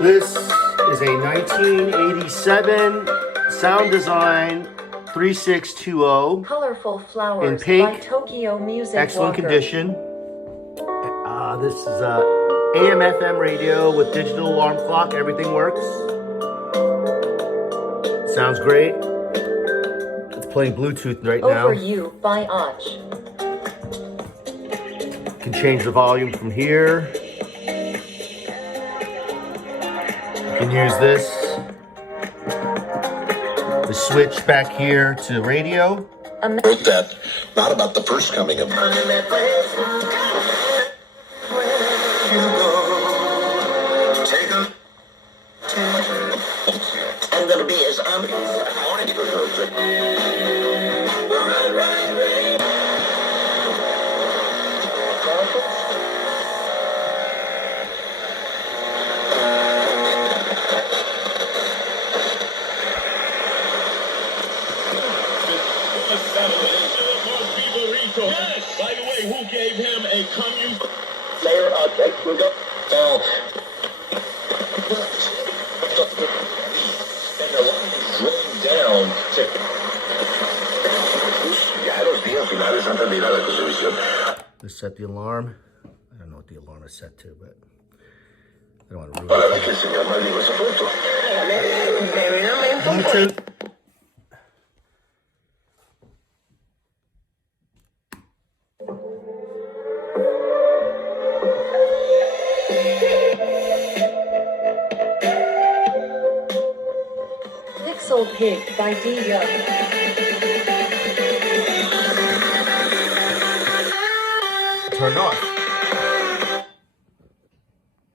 This is a 1987 Soundesign 3620 Colorful Flowers in pink, by Tokyo Music excellent Walker. condition. This is a AM/FM radio with digital alarm clock. Everything works. Sounds great. It's playing Bluetooth right now. Over You by Och. Can change the volume from here. You can use this. The switch back here to radio. Wrote that, not about the first coming of I'm gonna be as Yes. By the way, who gave him a commune? Mayor, okay, we'll go. And the line is drilling down to... Ya los días finales han terminado la consumición. Let's set the alarm. I don't know what the alarm is set to, but I don't want to ruin Para it. ver que el señor maldigo ese punto. Bluetooth. Pixel Pig by D. Young. Turn off.